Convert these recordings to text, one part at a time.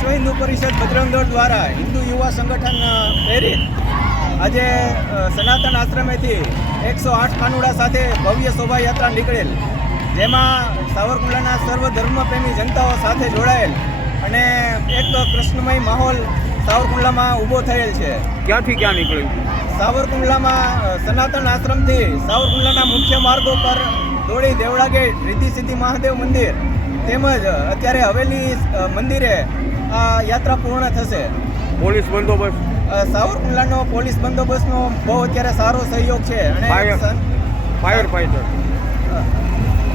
વિશ્વ હિન્દુ પરિષદ બજરંગ દળ દ્વારા હિન્દુ યુવા સંગઠન પ્રેરિત આજે સનાતન આશ્રમેથી એકસો આઠ કાનુડા સાથે ભવ્ય શોભાયાત્રા નીકળેલ જેમાં સાવરકુંડલાના સર્વ ધર્મપ્રેમી જનતાઓ સાથે જોડાયેલ અને એક કૃષ્ણમય માહોલ સાવરકુંડલામાં ઊભો થયેલ છે. ક્યાંથી ક્યાં નીકળ્યું? સાવરકુંડલામાં સનાતન આશ્રમથી સાવરકુંડલાના મુખ્ય માર્ગો પર દોડી દેવળા ગેટ રીતિ સિદ્ધિ મહાદેવ મંદિર તેમજ અત્યારે હવેલી મંદિરે યાત્રા પૂર્ણ થશે? પોલીસ બંદોબસ્ત. સાવર સાવરકુંડલાનો પોલીસ બંદોબસ્તનો બહુ અત્યારે સારો સહયોગ છે અને fire fighter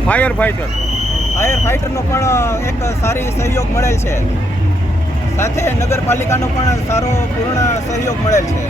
fire fighter fire ફાઇટરનો પણ એક સારી સહયોગ મળેલ છે. સાથે નગરપાલિકાનો પણ સારો પૂર્ણ સહયોગ મળેલ છે.